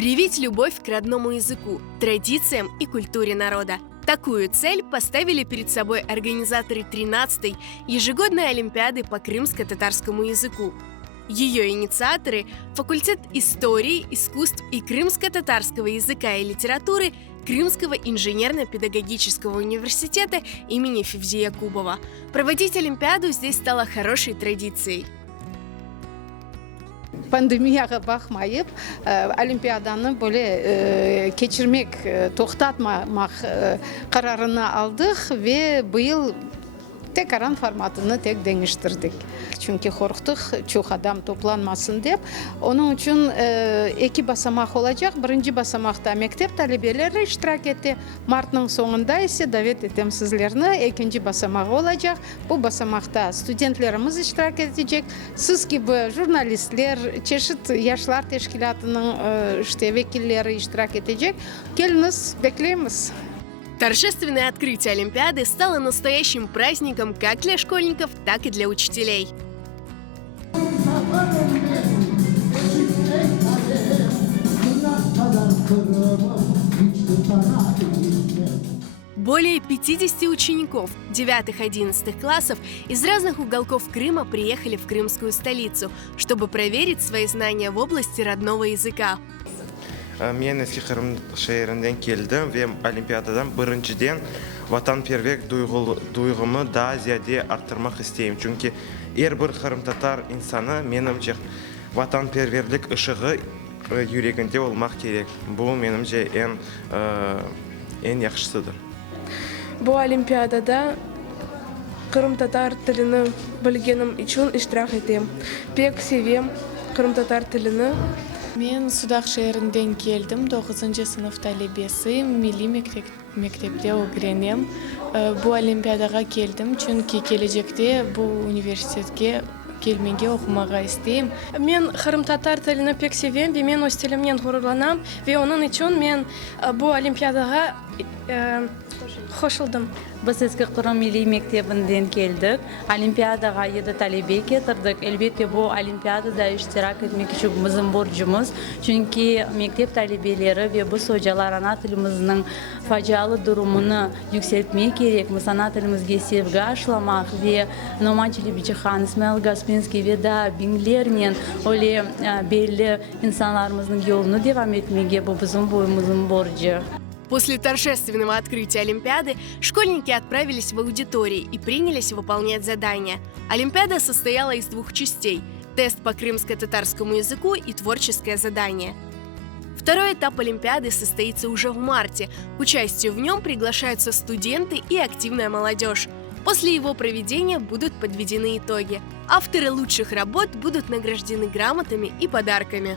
Привить любовь к родному языку, традициям и культуре народа. Такую цель поставили перед собой организаторы 13-й ежегодной Олимпиады по крымско-татарскому языку. Ее инициаторы – факультет истории, искусств и крымско-татарского языка и литературы Крымского инженерно-педагогического университета имени Февзи Якубова. Проводить Олимпиаду здесь стало хорошей традицией. Пандемияға бақмайып, Олимпиаданы бөле кечірмек, тоқтатмақ қарарына алдық ве бұйыл тек аран форматыны тек деңіштірдік. Çünkü korktuk çok adam toplanmasın deyip. Onun için iki basamak olacak. Birinci basamakta mektep talebeleri iştirak etti. Mart'ın sonunda ise davet ettim sizlerini. İkinci basamak olacak. Bu basamakta studentlerimiz iştirak edecek. Siz gibi jurnalistler, çeşit yaşlar teşkilatının vekilleri iştirak edecek. Geliniz, bekleyiniz. Торжественное открытие Олимпиады стало настоящим праздником как для школьников, так и для учителей. Более 50 учеников 9-11 классов из разных уголков Крыма приехали в крымскую столицу, чтобы проверить свои знания в области родного языка. Мен eski Kırım şehrinden geldim ve Olimpiyadadan birinciden vatanperverlik duygumu daha ziyade arttırmak isteyim. Çünkü her bir Kırım Tatar insanı menimce vatanperverlik ışığı yüreğinde olmak gerek. Bu menimce en yaxşısıdır. Bu Olimpiyadada Kırım Tatar tilini bilgenim için iştirak ettim. Pek sevim Kırım Tatar tilini. Мен Судақ шәрінден келдім, 9-шы сынып талебесі, милли мектепте оқыренем. Бұл Олимпиадаға келдім, чүнки кележекте бұл университетке келменге оқымаға істейм. Мен Кырым татар тіліні пек севем, ve мен өз тілімнен ғұрырланам, ve onun için мен бұл Олимпиадаға қосылдым. Biz eski Kırım Milli Mektebinden geldik. Olimpiyadaga 7 talebe getirdik. Elbette bu olimpiyadada iştirak etmek için bizim borcumuz. Çünkü mektep talebeleri ve bu hocalar ana tilimizin facialı durumunu yükseltmeye gerekmiz. Ana tilimizge sevgi aşılamak ve Numan Çelebiçihan, İsmail Gaspinski ve da binlerle öyle belli insanlarımızın yolunu devam etmeye bu bizim boyumuzun borcu. После торжественного открытия Олимпиады школьники отправились в аудитории и принялись выполнять задания. Олимпиада состояла из двух частей – тест по крымско-татарскому языку и творческое задание. Второй этап Олимпиады состоится уже в марте. К участию в нем приглашаются студенты и активная молодежь. После его проведения будут подведены итоги. Авторы лучших работ будут награждены грамотами и подарками.